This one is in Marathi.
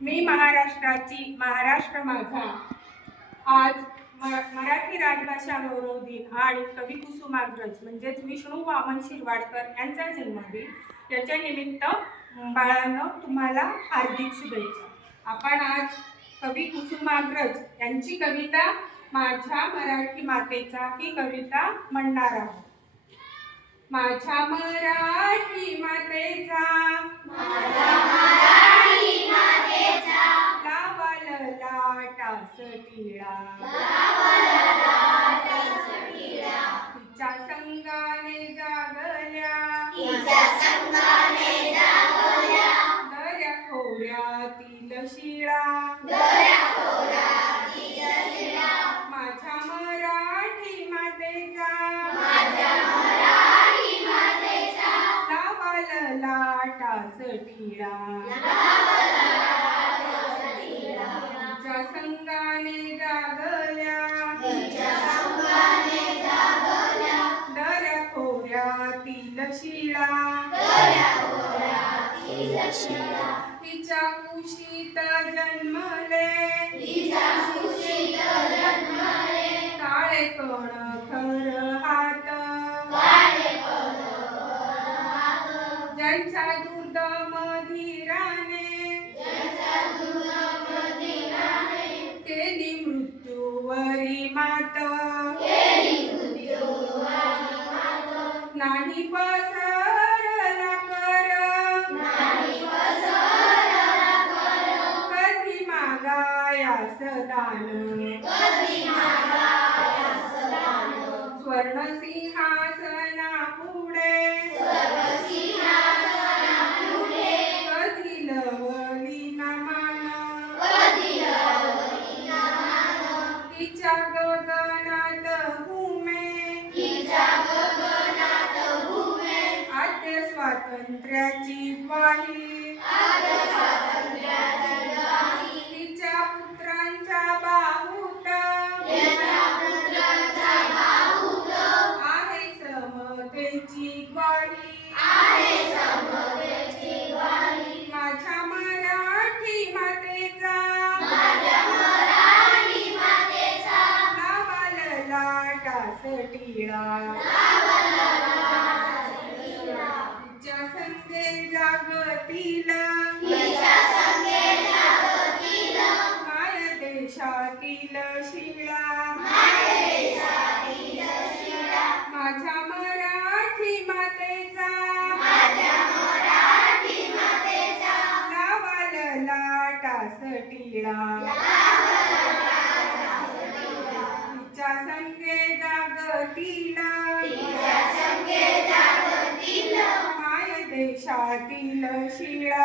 मी महाराष्ट्राची महाराष्ट्र माझा. आज मराठी राजभाषा गौरव दिन आणि कवी कुसुमाग्रज म्हणजेच विष्णू वामन शिरवाडकर यांचा जन्मदिन. याच्या निमित्त बाळांनो तुम्हाला हार्दिक शुभेच्छा. आपण आज कवी कुसुमाग्रज यांची कविता माझ्या मराठी मातेचा ही कविता म्हणणार आहोत. माझ्या मराठी मातेचा लाटास टिळा तिच्या संगाने जागल्या. दर्या खोऱ्यातील शिळा माझ्या मराठी मातेचा. लावाल लाटास टिळा खोऱ्यातील शिळा तिच्या कुशीत जन्मले. काळे कोण खर हात. ज्यांच्या दूध मधिराने केली मृत्यूवरी मात. नाही पसरला कर. कधी मागायास दान स्वर्ण सिंहासना पुढे. कधी लवली तिच्या स्वातंत्र्याची ग्वाही तिच्या पुत्रांच्या बाहूत. आहे समतेची ग्वाही माझ्या मराठी मातेचा. लावाल लाटास टिळा संगे जागतील. माय देशातील शिळा माझ्या मराठी मातेचा. लावाल लाटास टिळा तिच्या संगे जागतील. देशातील शिळा.